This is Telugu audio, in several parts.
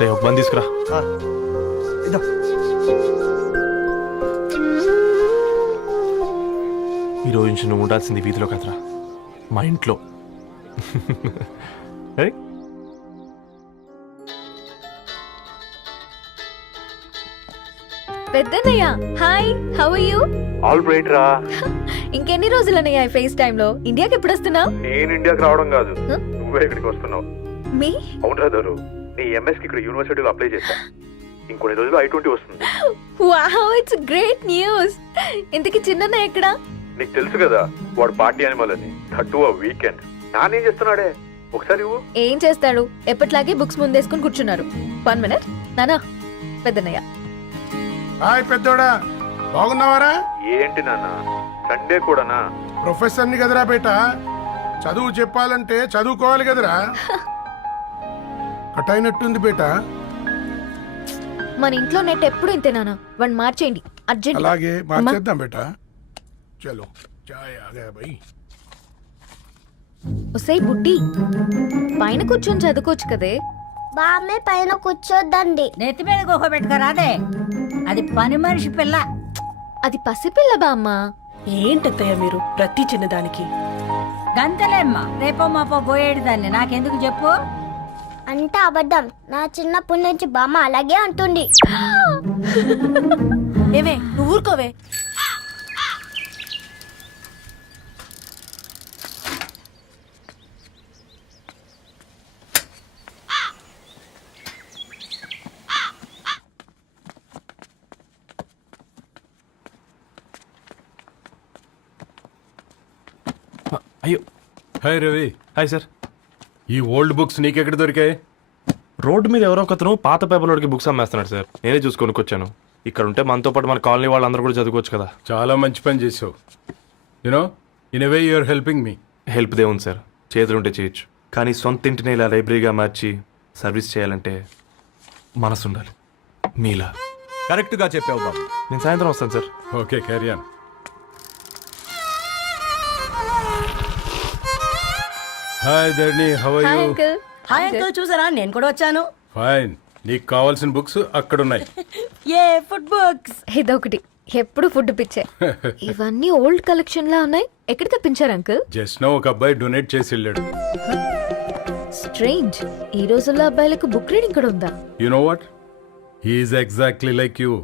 రే ఒక బంద్ తీసుకురా. ఇదో ఈరోజు నుంచి నువ్వు ఉండాల్సింది వీధిలో కదరా, మా ఇంట్లో. ఏయ్, పెద్దన్నయ్య hi, how are you? All right రా. ఇంకెన్ని రోజులన్నయ్య ఫేస్ టైమ్ లో? ఇండియాకి ఎప్పుడు వస్తున్నావు? నేను ఇండియాకి రావడం కాదు, నువ్వే ఇక్కడికి వస్తున్నావు. మీ అవునరా దరు, నీ ఎంఎస్ కి ఇక్కడ యూనివర్సిటీలో అప్లై చేశా. ఇంకొన్ని రోజులు I-20 వస్తుంది. Wow, it's great news. ఇంతకి చిన్నన్నయ్య ఎక్కడ? నీకు తెలుసు కదా వాడు పార్టీ అనిమల్ అని, థర్టూ ఆ వీకెండ్. నానేం చేస్తున్నాడే ఒకసారి ఇవ్వు. ఏం చేస్తాడు, ఎప్పట్లాగే బుక్స్ ముందేసుకుని కూర్చున్నారు. 1 మినిట్ నానా. పెద్దన్నయ్య హాయ్ పెద్దోడా, బాగున్నావారా? ఏంటి నాన్న సండే కూడానా? ప్రొఫెసర్ని కదరా బేట, చదువు చెప్పాలంటే చదువుకోవాలి కదరా. కట్ అయినట్టుంది బేట. మన ఇంట్లో నెట్ ఎప్పుడు ఇంతే నానా. వన్ మార్చేయండి అర్జెంట్. అలాగే మార్చేద్దాం బేట. చలో చాయ్ ఆగా భయ్. ఒసేయ్ బుడ్డి, పైన కూర్చొని చదువుకోవచ్చు కదే. బామ్మే పైన కూర్చోద్దండి. నెత్తి మీద గుహ పెట్టుకోరాదే, అది పని మనిషి పిల్ల. అది పసిపిల్ల బామ్మ. ఏంటత్తయ్య మీరు ప్రతి చిన్నదానికి? గంతలేమ్మా, రేపో మాపో పోయేడు దాన్ని నాకెందుకు చెప్పు. అంటే అబద్ధం. నా చిన్నప్పటి నుంచి బామ్మ అలాగే అంటుంది. ఏమే నువ్వు ఊరుకోవే. అయ్యో. హాయ్ రవి. Hi sir. ఈ ఓల్డ్ బుక్స్ నీకెక్కడ దొరికాయి? రోడ్డు మీద ఎవరో ఒకతను పాత పేపర్లోకి బుక్స్ అమ్మేస్తున్నాడు సార్. నేనే చూసుకొని వచ్చాను. ఇక్కడ ఉంటే మనతో పాటు మన కాలనీ వాళ్ళందరూ కూడా చదువుకోవచ్చు కదా. చాలా మంచి పని చేసావు. You know in a way you are helping me. Help దేవుంది సార్, చేతులుంటే చేయొచ్చు. కానీ సొంత ఇంటిని ఇలా లైబ్రరీగా మార్చి సర్వీస్ చేయాలంటే మనసు ఉండాలి మీలా. కరెక్ట్గా చెప్పావు బాబు. నేను సాయంత్రం వస్తాను sir. Okay carry on. Hi Dharni, how are hi you? Uncle. Hi uncle, చూసారా నేను కూడా వచ్చాను. ఫైన్. నీకు కావాల్సిన బుక్స్ అక్కడ ఉన్నాయి. ఏ ఫుడ్ బుక్స్? ఇదొకటి, ఎప్పుడు ఫుడ్ పిచ్చే. ఇవన్నీ ఓల్డ్ కలెక్షన్ లా ఉన్నాయి. ఎక్కడ తెప్పించారు అంకుల్? జస్ట్ నో ఒక అబ్బాయి డొనేట్ చేసి వెళ్ళాడు. స్ట్రేంజ్, ఈ రోజుల్లో అబ్బాయిలకు బుక్ రీడింగ్ కూడా ఉందా? You know what, he is exactly like you.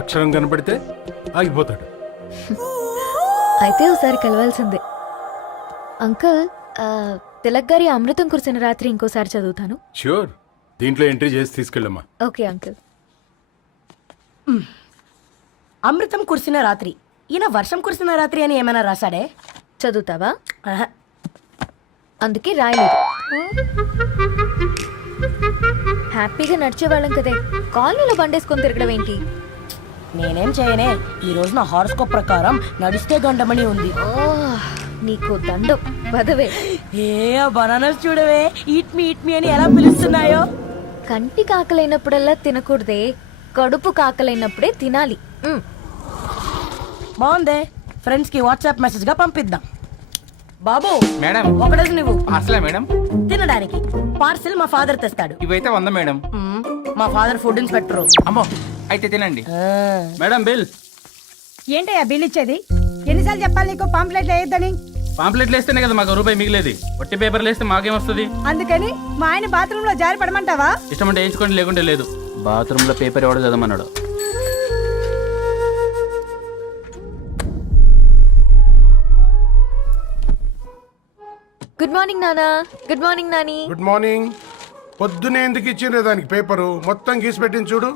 అక్షరం కనపడితే ఆగిపోతాడు. అయితే ఒకసారి కలవాల్సిందే. అంకుల్, తిలక్ గారి అమృతం కురిసిన రాత్రి ఇంకోసారి చదువుతాను. ష్యూర్, దీంట్లో ఎంట్రీ చేసి తీసుకెళ్ళమ్మా. Okay uncle. అమృతం కురిసిన రాత్రి. ఈయన వర్షం కురిసిన రాత్రి అని ఏమైనా రాశాడే? చదువుతావా? ఆహా. అందుకే రాయలేదు. హ్యాపీగా నడిచేవాళ్ళం కదే, కాలనీలో బండేసుకొని తిరగడం ఏంటి? నేనేం చేయనే, ఈ రోజు నా హారోస్కోప్ ప్రకారం నడిస్తే గండమణి ఉంది. ఓ, నీకు దండం పదవే. ఏ బనానాస్ చూడవే, ఈట్ మీ అని ఎలా పిలుస్తున్నాయో. కంటి కాకలైనప్పుడల్లా తినకూడదే, కడుపు కాకలైనప్పుడే తినాలి. బాగుందే, ఫ్రెండ్స్ కి వాట్సాప్ మెసేజ్ గా పంపిద్దాం. బాబు మేడం. ఒకడేసి నువ్వు అసలే మేడం తినడానికి పార్సిల్ మా ఫాదర్ తెస్తాడు. ఇవైతే 100 మేడం. మా ఫాదర్ ఫుడ్ ఇన్స్పెక్టర్. అమ్మో, అయితే తినండి మేడం. బిల్ ఏంటయ్యా బిల్ ఇచ్చేది? ఎన్నిసార్లు చెప్పాలి నీకు పాంప్లెట్ వేయొద్దని? పాంప్లెట్లు వేస్తేనే కదా మాకు రూపాయి మిగిలేది. ఒట్టి పేపర్లు వేస్తే మాకేమొస్తుంది? అందుకని మా ఆయన బాత్రూమ్ లో జారి పడమంటావా? ఇష్టం అంటే వేయించుకోండి, లేకుంటే లేదు. బాత్రూమ్ లో పేపర్ ఎవడో చదవమన్నాడు. గుడ్ మార్నింగ్ నానా. Good morning Nani. Good morning. పొద్దునే ఎందుకు ఇచ్చిండ్రే దానికి పేపరు? మొత్తం గీసి పెట్టింది చూడు.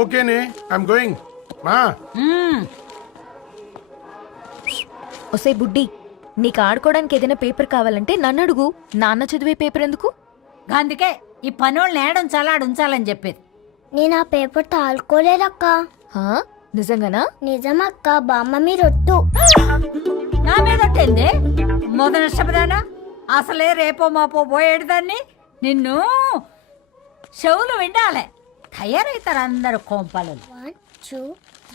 ఓకేనే, ఐఎమ్ గోయింగ్. మా ఒసే బుడ్డి, నీకు ఆడుకోవడానికి ఏదైనా పేపర్ కావాలంటే నన్ను అడుగు. నాన్న చదివే పేపర్ ఎందుకు? అందుకే ఈ పనోళ్ళని ఏడుంచాలా ఉంచాలని చెప్పేది. నేను ఆ పేపర్ తాలుకోలేదక్క. హా, నిజంగానా? నిజమక్క, బామ్మ మీరొట్టు. నా మీద ఒట్టేంది? మొదటి నష్టపదానా? అసలే రేపో మాపో పోయేడు దాన్ని. నిన్ను చెవులు వినాలే, తయారవుతారు అందరు కోంపాలు. 1 2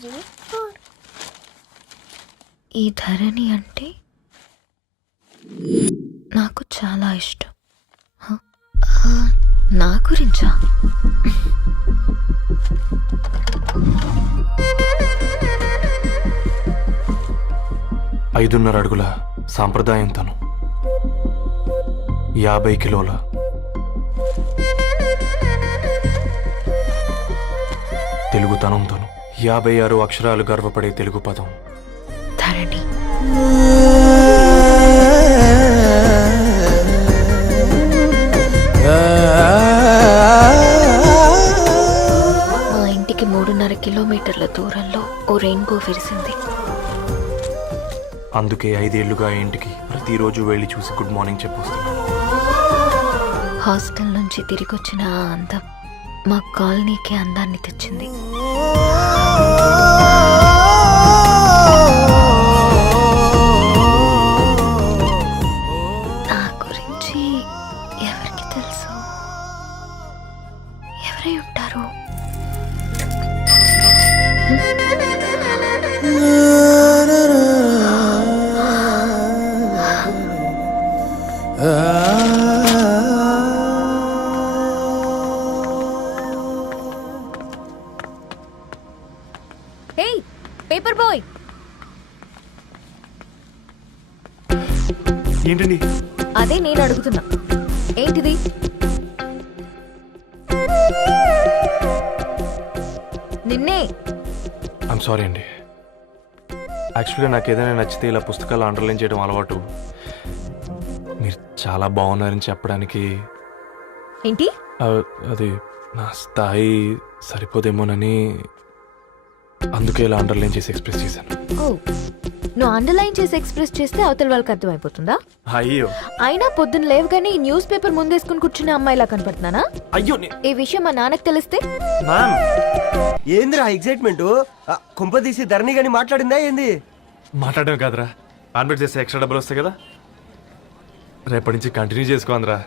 3 4. ఈ ధరణి అంటే నాకు చాలా ఇష్టం. నా గురించా? 5.5 అడుగుల సాంప్రదాయం తను, 50 కిలోల తెలుగుతనం తను, 56 అక్షరాలు గర్వపడే తెలుగు పదం ధరణి. మా ఇంటికి 3.5 కిలోమీటర్ల దూరంలో ఓ రెయిన్బో విరిసింది. అందుకే 5 ఏళ్లుగా ఇంటికి ప్రతిరోజు వెళ్ళి చూసి గుడ్ మార్నింగ్ చెప్పొస్తున్నాను. హాస్టల్ నుంచి తిరిగొచ్చిన ఆ అందం మా కాలనీకి అందాన్ని తెచ్చింది. నా గురించి ఎవరికి తెలుసు? ఎవరై ఉంటారు? హే పేపర్ బాయ్, ఏంటండి? అదే నేను అడుగుతున్నా, ఏంటిది? నిన్నే. ఐమ్ సారీ అండి. యాక్చువల్గా నాకు ఏదైనా నచ్చితే ఇలా పుస్తకాలు అండర్లైన్ చేయడం అలవాటు. మీరు చాలా బాగున్నారని చెప్పడానికి ఏంటి? అది నా స్థాయి సరిపోదేమోనని అందుకే ఇలా అండర్లైన్ చేసి ఎక్స్ప్రెస్ చేశాను. ఓ, నువ్వు అండర్లైన్ చేసి ఎక్స్ప్రెస్ చేస్తే అవతల వాళ్ళకి అర్థమైపోతుందా? అయ్యో అయినా పొద్దున్న లేవగానే ఈ న్యూస్ పేపర్ ముందేసుకుని కూర్చునే అమ్మాయిలా కనపడుతున్నానా? అయ్యో ఈ విషయం మా నాన్నకు తెలిస్తే? మ్యామ్, ఏందిరా ఎగ్జైట్మెంట్? కుంపదీసి ధరణి గాని మాట్లాడిందా ఏంది? మాట్లాడడం కాదురా, కాన్వర్ట్ చేస్తే ఎక్స్ట్రా డబ్బులు వస్తాయి కదా, రేపటి నుంచి కంటిన్యూ చేసుకోందిరా.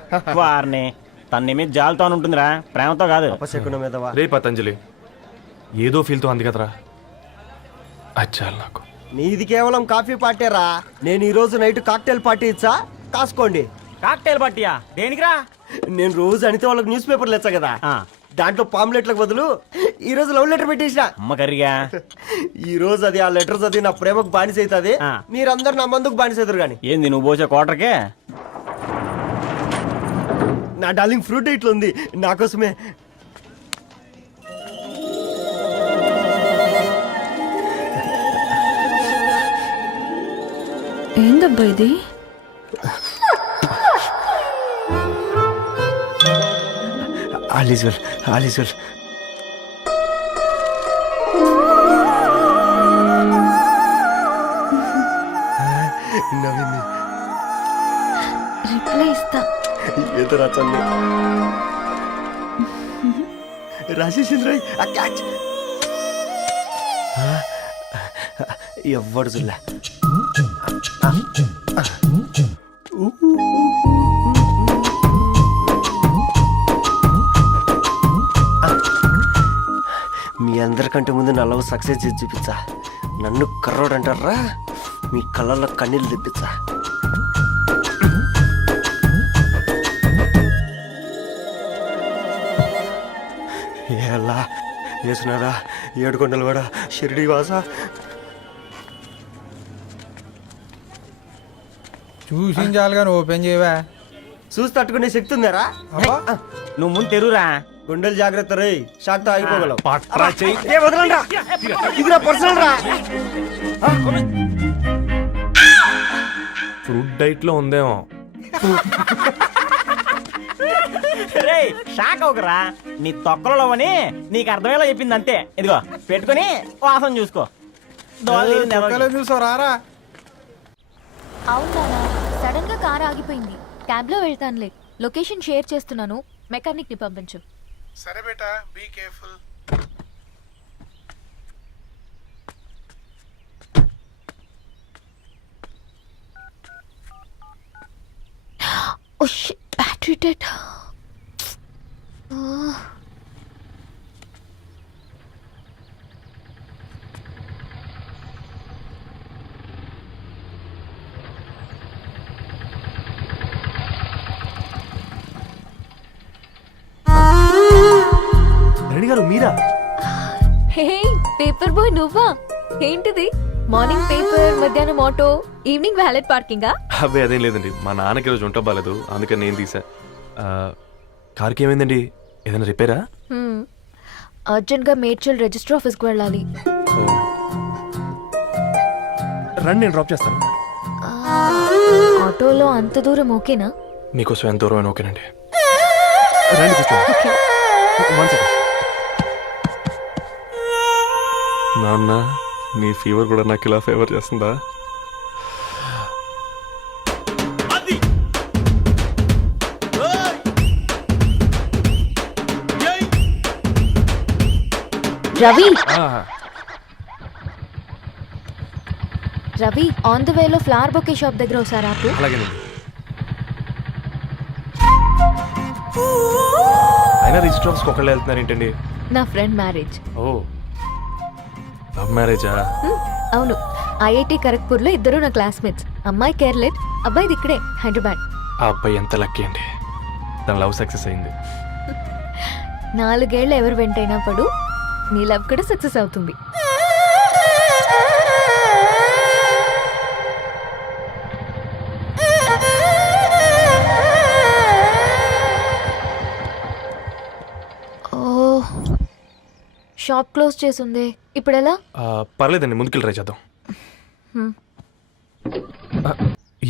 వారిని తన మీద జాలతో ఉంటుందిరా, ప్రేమతో కాదు. అపశకునం మీదవా? రే పతంజలి, ఏదో ఫీల్తో అంది కదరా, అది చాలు నాకు. నీది కేవలం కాఫీ పార్టీరా. నేను ఈ రోజు నైట్ కాక్టైల్ పార్టీ ఇచ్చా, కాసుకోండి. కాక్టైల్ పట్టియా దేనికిరా? నేను రోజు అనితే వాళ్ళకి న్యూస్ పేపర్లు ఇచ్చా కదా, దాంట్లో పాంప్లెట్లకు బదులు ఈ రోజు లవ్ లెటర్ పెట్టేసిన. అమ్మ కర్రీగా ఈ రోజు అది ఆ లెటర్ చదివి నా ప్రేమకు బానిస అవుతుంది. మీరందరు నా మందుకు బానిస అవుతారు కానీ. ఏంది నువ్వు పోసే కోటర్కే? నా డార్లింగ్ ఫ్రూట్ ఇట్లా ఉంది నా కోసమే. ఏందబ్బా ఇది? All is well, all is well. నవ్వింది. రిప్లై ఇస్తా. ఏదో రాచండి రాసేసింది రాయ్. ఆ క్యాచ్ ఎవ్వడు చూడలే. మీ అందరికంటే ముందు నా లవ్ సక్సెస్ చేసి చూపించా. నన్ను కర్రోడు అంటారా, మీ కళ్ళల్లో కన్నీళ్ళు తెప్పించా. ఎలా వేసినారా ఏడుకొండలు కూడా షిరిడి వాస. చూసించాలుగా ఓపెన్ చేయవా? చూసి తట్టుకునే శక్తి ఉందారా? నువ్వు ముందు తెరురా. గుండెలు జాగ్రత్త రే, షాక్తో ఆగిపోగలవు. పట్రా చెయ్యి. ఏ వదలండ్రా, ఇది నా పర్సనల్ రా. ఫ్రూట్ డైట్ లో ఉందేమో. రేయ్, షాక్ అవకరా. నీ తొక్కలలో అని నీకు అర్థమయ్యేలా చెప్పింది అంతే. ఇదిగో పెట్టుకొని వాసన చూసుకో. చూసావు రారా? అవునా, సడన్ గా కార్ ఆగిపోయింది. క్యాబ్ లో వెళ్తానులే. లొకేషన్ షేర్ చేస్తున్నాను, మెకానిక్ ని పంపించు. సరే బేటా, be careful. Oh shit, battery dead. Ramani గారు మీరా? హే పేపర్ బాయ్ నువ్వా? ఏంటిది మార్నింగ్ పేపర్, మధ్యాహ్నం ఆటో, ఈవినింగ్ వ్యాలెట్ పార్కింగా? అబ్బాయి అదేం లేదండి, మా నాన్నకి రోజు ఉంట బాగాలేదు, అందుకని నేను తీసా. కార్కి ఏమైందండి? ఏదైనా రిపేరా? అర్జెంట్గా మేడ్చల్ రిజిస్టర్ ఆఫీస్కి వెళ్ళాలి. రండి, నేను డ్రాప్ చేస్తాను. ఆటోలో అంత దూరం ఓకేనా? మీకోసం ఎంత దూరం అయినా ఓకేనండి. రండి కూర్చోండి. One second. నాన్న, నీ ఫీవర్ కూడా నాకు ఇలా ఫేవర్ చేస్తుందా? రవి రవి ఆన్ ద వేలో ఫ్లవర్ బొకే షాప్ దగ్గర ఒకసారి ఆపు. అలాగేనండి. అయినా రిజిస్టర్ ఆఫీస్కి ఒకళ్ళు వెళ్తున్నారు ఏంటండి? నా ఫ్రెండ్ మ్యారేజ్. ఓ, లవ్ మ్యారేజా? అవును, ఐఐటి ఖరగ్పూర్లో ఇద్దరు నా క్లాస్మేట్స్. అమ్మాయి కేర్లెట్, అబ్బాయిది ఇక్కడే హైదరాబాద్. ఆ అబ్బాయి ఎంత లక్కీ అండి, తన లవ్ సక్సెస్ అయింది. 4 ఏళ్ళు ఎవరు వెంటైనా పడు, నీ లవ్ కూడా సక్సెస్ అవుతుంది. ఓ, షాప్ క్లోజ్ చేసింది, ఇప్పుడు ఎలా? పర్లేదండి, ముందుకెళ్ళి ట్రై చేద్దాం.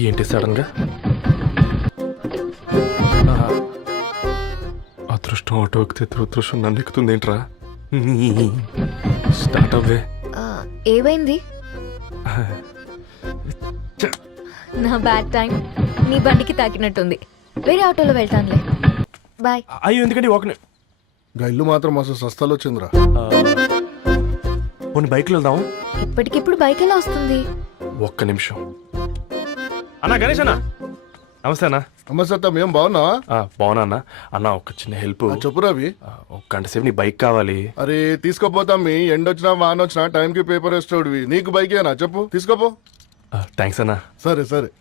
ఏంటి సడన్గా? అదృష్టం ఆటో ఎక్కితే దురదృష్టం నన్ను ఎక్కుతుంది ఏంట్రా? స్టార్ట్ అవ్వే. ఏమైంది? నా బ్యాడ్ టైం నీ బండికి తాకినట్టుంది. వేరే ఆటోలో వెళ్తానులే, బాయ్. అయ్యో ఎందుకండి ఒక ఇల్లు మాత్రం మస్తు సస్తాలో వచ్చిందిరా. కొన్ని బైక్లో వెళ్దాం. ఇప్పటికిప్పుడు బైక్ ఎలా వస్తుంది? ఒక్క నిమిషం. అన్నా గణేష్ అన్న, నమస్తే అన్న. నమస్తే, ఏం బాగున్నావా? బాగున్నా అన్న. అన్న ఒక చిన్న హెల్ప్. చెప్పు రవి. ఒక గంట సేపు నీ బైక్ కావాలి. అరే తీసుకోపోతాం, మీ ఎండొచ్చినా వాన వచ్చినా టైంకి పేపర్ వేస్తాడువి. నీకు బైకేనా చెప్పు, తీసుకోపో. థ్యాంక్స్ అన్న. సరే సరే.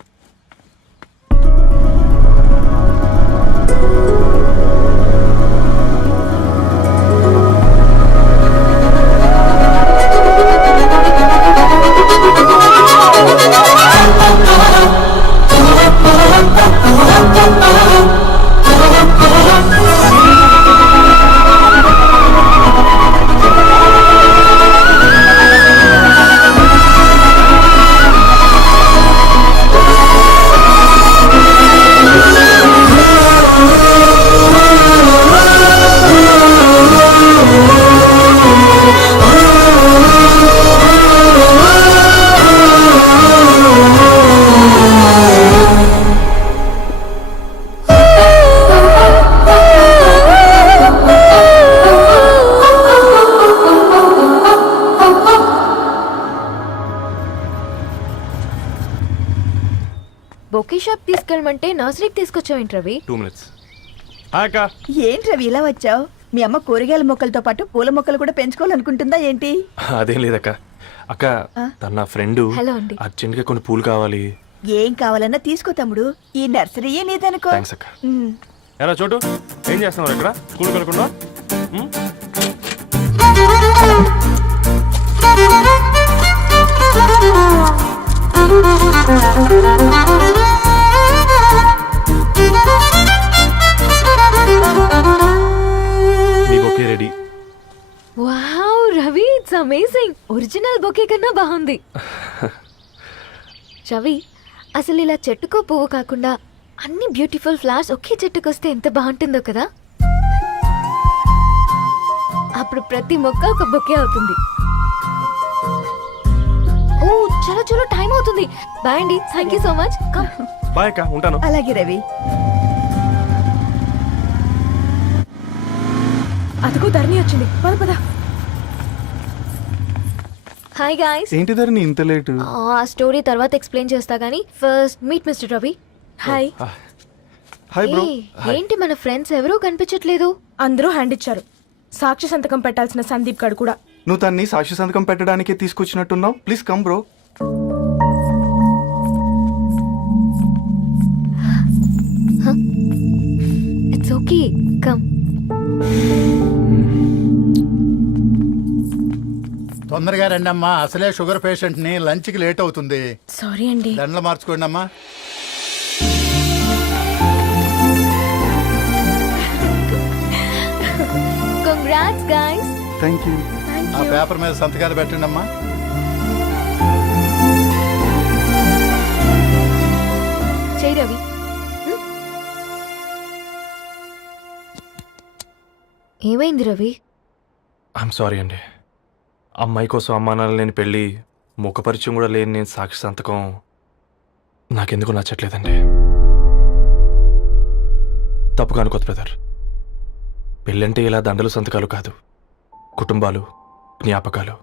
బొకే షాప్ తీసుకెళ్ళమంటే నర్సరీకి తీసుకొచ్చావేంటి రవి? 2 minutes. అక్క, ఏంటి రవి ఇలా వచ్చావు? మీ అమ్మ కూరగాయల మొక్కలతో పాటు పూల మొక్కలు కూడా పెంచుకోవాలనుకుంటుందా ఏంటి? అదేం లేదక్క. అక్క, తన నా ఫ్రెండ్, హలో అండి. అర్జెంట్గా కొన్ని పూలు కావాలి. ఏం కావాలన్నా తీసుకో తమ్ముడు, ఈ నర్సరీయే నీదనుకో. థ్యాంక్స్ అక్క. ఎలా చోటు, ఏం చేస్తున్నావు ఇక్కడ? స్కూల్కి వెళ్ళకుండా? మీ bouquet ready. Wow Ravi, it's amazing. Original bouquet కన్నా బాగుంది. రవి, అసలు ఇలా చెట్టుకో పువ్వు కాకుండా అన్ని బ్యూటిఫుల్ ఫ్లవర్స్ ఒకే చెట్టుకు వస్తే ఎంత బాగుంటుందో కదా. అప్పుడు ప్రతి మొక్క ఒక బొకే అవుతుంది. ఓ చలో చలో, టైం అవుతుంది. బాయ్ అండి, thank you so much. Bye అక్క, ఉంటాను. అలాగే రవి. అదిగో ధరణి వచ్చింది, పద పద. Hi guys. ఏంటి ధరణి ఇంత లేటు? ఆ స్టోరీ తర్వాత ఎక్స్ప్లెయిన్ చేస్తా గానీ first meet mister Ravi. Hi. Hi bro. ఏంటి మన ఫ్రెండ్స్ ఎవరూ కనిపించట్లేదు? అందరూ హ్యాండ్ ఇచ్చారు. సాక్షి సంతకం పెట్టాల్సిన సందీప్ గడు కూడా. నువ్వు తన్ని సాక్షి సంతకం పెట్టడానికే తీసుకొచ్చినట్టున్నావు. Please come bro. It's okay, come. తొందరగా రండి అమ్మా, అసలే షుగర్ పేషెంట్ ని లంచ్ కి లేట్ అవుతుంది. సారీ అండి. దండలు మార్చుకోండి అమ్మా. Congrats guys. Thank you. ఆ పేపర్ మీద సంతకాలు పెట్టండి అమ్మా. చెయ్ రవి. ఏమైంది రవి? ఐఎమ్ సారీ అండి. అమ్మాయి కోసం అమ్మా నాన్న లేని పెళ్ళి, ముఖపరిచయం కూడా లేని నేను సాక్షి సంతకం నాకెందుకు నచ్చట్లేదండి. తప్పుగా అనుకోదు బ్రదర్. పెళ్ళంటే ఇలా దండలు సంతకాలు కాదు, కుటుంబాలు, జ్ఞాపకాలు.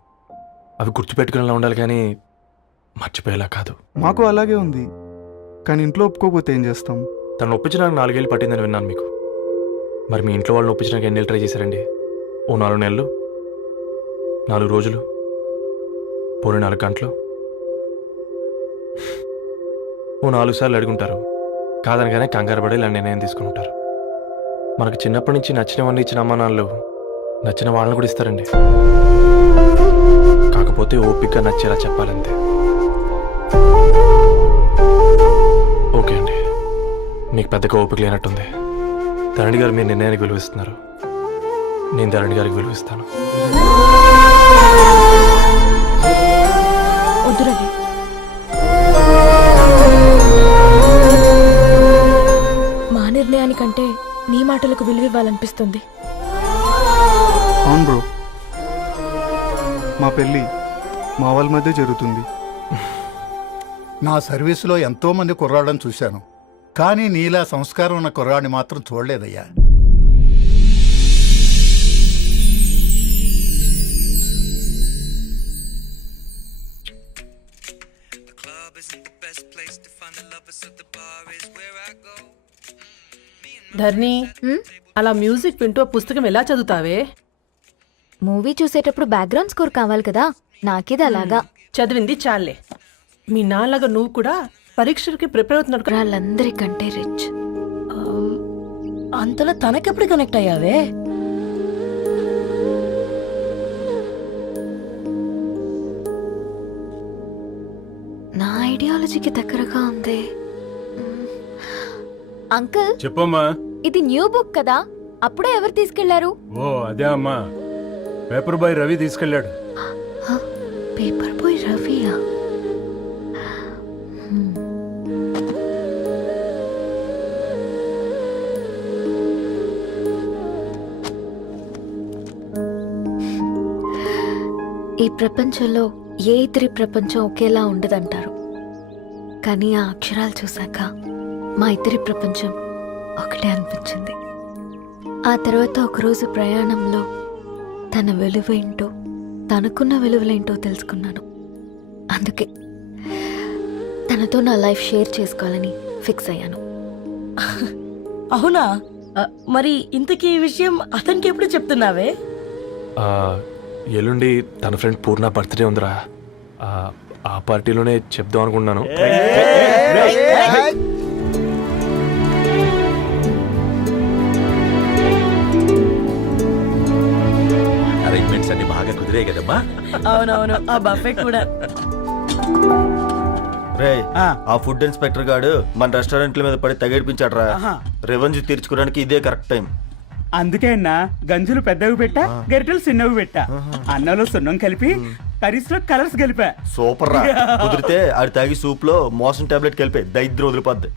అవి గుర్తుపెట్టుకునేలా ఉండాలి కానీ మర్చిపోయేలా కాదు. మాకు అలాగే ఉంది, కానీ ఇంట్లో ఒప్పుకోకపోతే ఏం చేస్తాం? తను ఒప్పించడానికి 4 ఏళ్ళు పట్టిందని విన్నాను మీకు. మరి మీ ఇంట్లో వాళ్ళని ఒప్పించడానికి ఎన్ని ఏళ్ళు ట్రై చేశారండి? ఓ 4 నెలలు, 4 రోజులు, పోనీ 4 గంటలు, ఓ 4 సార్లు అడుగుంటారు. కాదనగానే కంగారు పడి ఇలా నిర్ణయం తీసుకుని ఉంటారు. మనకు చిన్నప్పటి నుంచి నచ్చినవన్నీ ఇచ్చిన అమ్మా నాన్నలు నచ్చిన వాళ్ళని కూడా ఇస్తారండి. కాకపోతే ఓపికగా నచ్చేలా చెప్పాలంతే. ఓకే అండి, మీకు పెద్దగా ఓపిక లేనట్టుంది. ధరణి గారు మీ నిర్ణయానికి విలువిస్తున్నారు, నేను ధరణి గారికి విలువిస్తాను. వద్దు రవి. మా నిర్ణయానికంటే నీ మాటలకు విలువ ఇవ్వాలనిపిస్తుంది. అవును బ్రో, మా పెళ్ళి మా వాళ్ళ మధ్య జరుగుతుంది. నా సర్వీసులో ఎంతో మంది కుర్రాళ్ళని చూశాను, కానీ నీలా సంస్కారం ఉన్న కుర్రాడిని మాత్రం చూడలేదయ్యా. ధర్ని, అలా మ్యూజిక్ వింటూ పుస్తకం ఎలా చదువుతావే? మూవీ చూసేటప్పుడు బ్యాక్గ్రౌండ్ స్కోర్ కావాలి కదా, నాకేది అలాగా. చదివింది చాలే. మీ నాన్నగా నువ్వు కూడా పరీక్షలకి ప్రిపేర్ అవుతున్నాడు. వాళ్ళందరికంటే రిచ్. అంతలో తనకెప్పుడు కనెక్ట్ అయ్యావే? నా ఐడియాలజీకి దగ్గరగా ఉంది. అంకుల్, చెప్పమ్మా. ఇది న్యూ బుక్ కదా, అప్పుడే ఎవరు తీసుకెళ్లారు? ఓ అదే అమ్మా, పేపర్ బాయ్ రవి తీసుకెళ్ళాడు. పేపర్ బాయ్ రవియా? ఈ ప్రపంచంలో ఏ ఇద్దరి ప్రపంచం ఒకేలా ఉండదంటారు, కానీ ఆ అక్షరాలు చూశాక మా ఇద్దరి ప్రపంచం ఒకటే అనిపించింది. ఆ తర్వాత ఒకరోజు ప్రయాణంలో తన విలువేంటో, తనకున్న విలువలేంటో తెలుసుకున్నాను. అందుకే తనతో నా లైఫ్ షేర్ చేసుకోవాలని ఫిక్స్ అయ్యాను. అవునా? మరి ఇంతకీ ఈ విషయం అతనికి ఎప్పుడు చెప్తున్నావే? ఎల్లుండి తన ఫ్రెండ్ పూర్ణ బర్త్డే ఉందిరా, ఆ పార్టీలోనే చెప్దాం అనుకున్నాను. అరేంజ్మెంట్స్ అన్ని బాగా కుదిరే కదమ్మా. అవునవును, ఆ బఫే కూడా. రే, ఆ ఫుడ్ ఇన్స్పెక్టర్ గాడు మన రెస్టారెంట్ల మీద పడి తగేడిపించాడ్రా. రెవెన్యూ తీర్చుకోవడానికి ఇదే కరెక్ట్ టైం. అందుకే అన్న గంజులు పెద్దవి పెట్టా, గరిటెలు చిన్నవి పెట్టా. అన్నంలో సున్నం కలిపి కర్రీస్ లో కలర్స్ కలిపా. సూపర్ రా. కుదిరితే ఆడి తాగి సూప్ లో మోషన్ టాబ్లెట్ కలిపే దైద్యం వదిలిపోద్ది.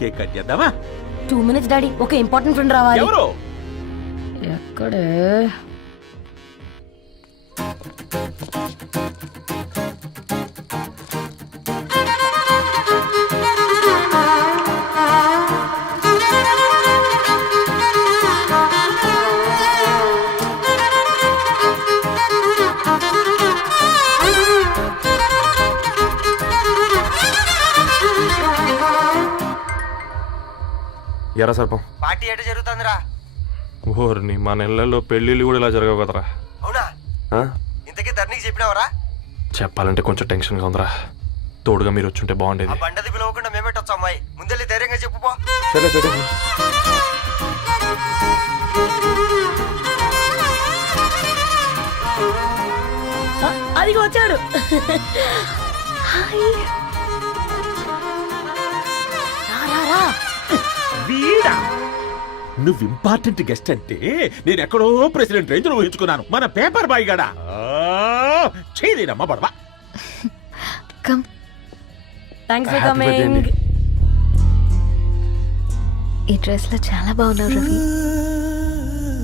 కేక్ కట్ చేద్దామా? 2 minutes డాడీ, ఒక ఇంపార్టెంట్ ఫ్రెండ్ రావాలి. ఎవరు? ఎక్కడే? ఎరా సర్పం, పార్టీ ఎట జరుగుతుందిరా? ఓర్ని మా నెలల్లో పెళ్ళిళ్ళు కూడా ఇలా జరగవు కదరా. అవునా? ఇంతకీ ధరణికి చెప్పినావరా? చెప్పాలంటే కొంచెం టెన్షన్గా ఉందిరా. తోడుగా మీరు వచ్చుంటే బాగుండేది. బండది పిలవకుండా మేమేటొచ్చు అమ్మాయి, ముందెళ్ళి ధైర్యంగా చెప్పుపో. సరే పెట్టేసి. అదిగో వచ్చాడు. వీడా నువ్వు ఇంపార్టెంట్ గెస్ట్ అంటే నేను ఎక్కడో ప్రెసిడెంట్ రేంజ్ లో ఊహించుకున్నాను. మన పేపర్ బాయ్ గడా చేయలేనమ్మా బడవా. Come. Thanks for Happy birthday coming. అండి. ఈ డ్రెస్ లో చాలా బాగున్నావు రవి.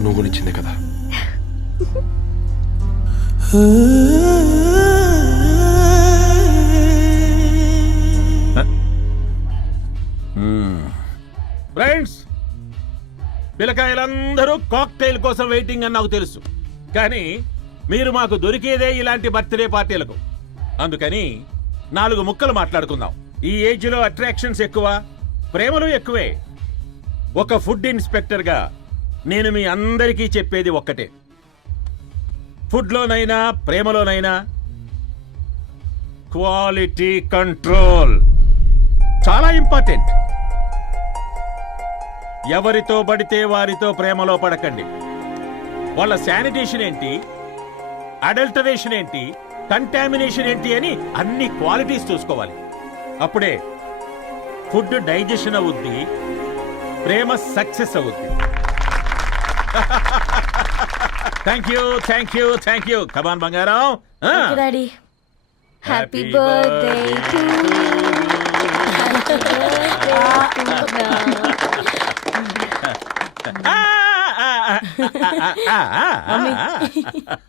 నువ్వు కూడా ఇచ్చిందే కదా. ఫ్రెండ్స్, పిల్లకాయలందరూ కాక్టైల్ కోసం వెయిటింగ్ అని నాకు తెలుసు. కానీ మీరు మాకు దొరికేదే ఇలాంటి బర్త్డే పార్టీలకు. అందుకని 4 ముక్కలు మాట్లాడుకుందాం. ఈ ఏజ్ లో అట్రాక్షన్స్ ఎక్కువ, ప్రేమలు ఎక్కువే. ఒక ఫుడ్ ఇన్స్పెక్టర్ గా నేను మీ అందరికీ చెప్పేది ఒక్కటే, ఫుడ్ లోనైనా ప్రేమలోనైనా క్వాలిటీ కంట్రోల్ చాలా ఇంపార్టెంట్. ఎవరితో పడితే వారితో ప్రేమలో పడకండి. వాళ్ళ శానిటేషన్ ఏంటి, అడల్టరేషన్ ఏంటి, కంటామినేషన్ ఏంటి అని అన్ని క్వాలిటీస్ చూసుకోవాలి. అప్పుడే ఫుడ్ డైజెషన్ అవుద్ది, ప్రేమ సక్సెస్ అవుద్ది. Thank you, thank you, thank you. Come on బంగారం. Daddy. Happy birthday to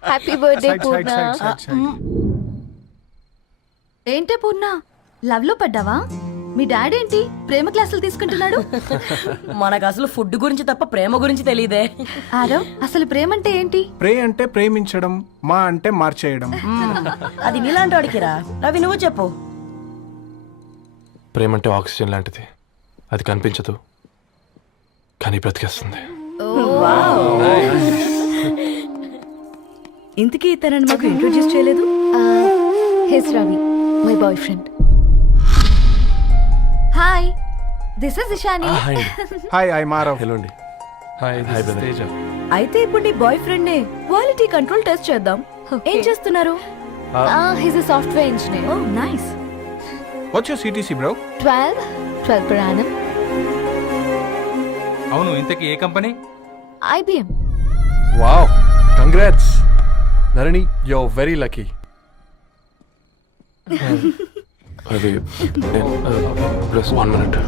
happy birthday Purna. ఏంటే పూర్ణ, లవ్ లో పడ్డావా? మీ డాడీ ఏంటి ప్రేమ క్లాసులు తీసుకుంటున్నాడు? మనకు అసలు ఫుడ్ గురించి తప్ప ప్రేమ గురించి తెలియదే. ఆరవ్, అసలు ప్రేమ అంటే ఏంటి? ప్రే అంటే ప్రేమించడం, మా అంటే మార్చేయడం. అది నీలాంటి వాడికిరా. రవి నువ్వు చెప్పు. ప్రేమ అంటే ఆక్సిజన్ లాంటిది. అది కనిపించదు కానీ బ్రతికేస్తుంది. ఇంతకీ తనని మాకు ఇంట్రొడ్యూస్ చేయలేదు. He's Ravi, my boyfriend. Hi, this is Ishani. Hi, I మారవ్. హలో అండి. హాయ్ తేజ. అయితే ఇప్పుడు నీ బాయ్ ఫ్రెండ్ నే క్వాలిటీ కంట్రోల్ టెస్ట్ చేద్దాం. ఏం చేస్తున్నారు? He's a software engineer. Oh nice. What's your CTC bro? 12 per annum. అవును, ఇంతకీ ఏ కంపెనీ? IBM. Wow, congrats Narani, you are very lucky. అది ప్లస్ 1 minute.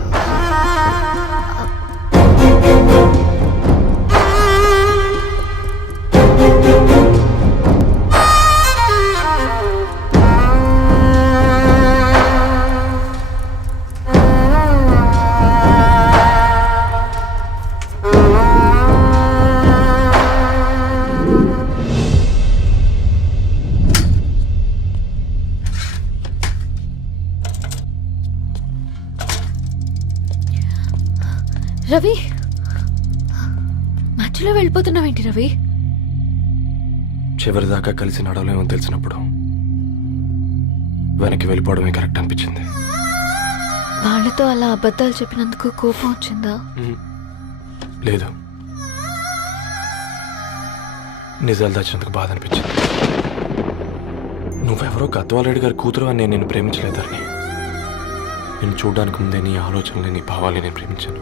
రవి, మధ్యలో వెళ్ళిపోతున్నావేంటి రవి? చివరిదాకా కలిసి నడవలేమని తెలిసినప్పుడు వెనక్కి వెళ్ళిపోవడమే కరెక్ట్ అనిపించింది. వాళ్ళతో అలా అబద్ధాలు చెప్పినందుకు కోపం వచ్చిందా? లేదు, నిజాలు దాచినందుకు బాధ అనిపించింది. నువ్వెవరో గద్వాలరెడ్డి గారి కూతురు అని నేను ప్రేమించలేదని. నేను చూడడానికి ముందే నీ ఆలోచనలు, నీ భావాలు నేను ప్రేమించాను.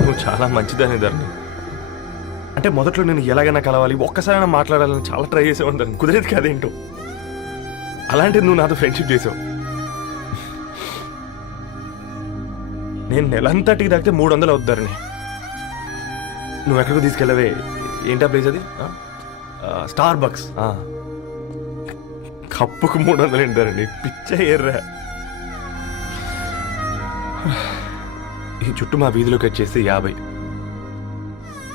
నువ్వు చాలా మంచిదని ధరణి. అంటే మొదట్లో నేను ఎలాగైనా కలవాలి, ఒక్కసారైనా మాట్లాడాలని చాలా ట్రై చేసేవాడిని ధరణి. కుదిరేది కాదేంటో. అలాంటిది నువ్వు నాతో ఫ్రెండ్షిప్ చేసావు. నేను నెలంతటికి తాగితే 300 అవుతారని. నువ్వు ఎక్కడికి తీసుకెళ్ళవే? ఏంటా ప్లేస్ అది? Star bucks. కప్పుకు 300 ఏంటారండి, పిచ్చ ఎర్రా. ఈ చుట్టూ మా వీధిలోకి వచ్చేస్తే 50.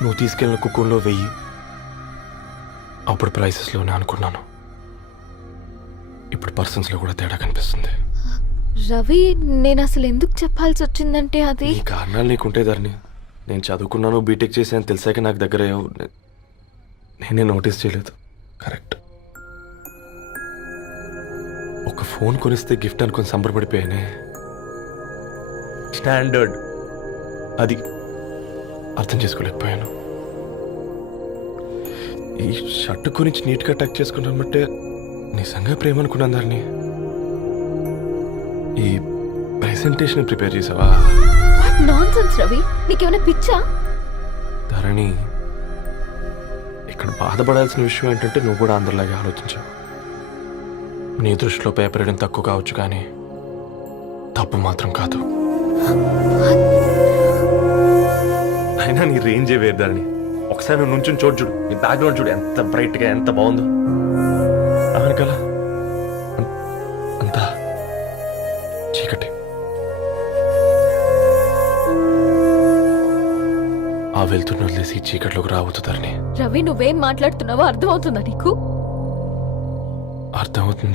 నువ్వు తీసుకెళ్ళిన కుక్కర్లో 1000. అప్పుడు ప్రైసెస్లోనే అనుకున్నాను, ఇప్పుడు పర్సన్స్లో కూడా తేడా కనిపిస్తుంది. రవి, నేను అసలు ఎందుకు చెప్పాల్సి వచ్చిందంటే అది ఈ కారణాలు నీకుంటే ధరణి. నేను చదువుకున్నాను, బీటెక్ చేశాను తెలిసాక నాకు దగ్గర నేనే నోటీస్ చేయలేదు. కరెక్ట్. ఒక ఫోన్ కొనిస్తే గిఫ్ట్ అనుకుని సంబరపడిపోయానే. స్టాండర్డ్ అది అర్థం చేసుకోలేకపోయాను. ఈ షర్ట్ గురించి నీట్గా టక్ చేసుకున్నామంటే నిజంగా ప్రేమ అనుకున్నాను దాన్ని. ఈ ప్రెజెంటేషన్ ప్రిపేర్ చేసావా? నాన్సెన్స్ రవి, నీకేమైనా పిచ్చా? ధరణి, ఇక్కడ బాధపడాల్సిన విషయం ఏంటంటే నువ్వు కూడా అందరిలాగే ఆలోచించావు. నీ దృష్టిలో పేపర్ వేయడం తక్కువ కావచ్చు, కానీ తప్పు మాత్రం కాదు. అయినా నీ రేంజే వేరు ధరణి. ఒకసారి నువ్వు నుంచుని చూడు, నీ బ్యాక్గ్రౌండ్ చూడు ఎంత బ్రైట్గా, ఎంత బాగుందో. వెనకాల అంతా చీకటి. ఆ వెళ్తున్న వదిలేసి చీకట్లోకి రావద్దు ధరణి. రవి, నువ్వేం మాట్లాడుతున్నావో అర్థమవుతుందా నీకు? అర్థమవుతుంది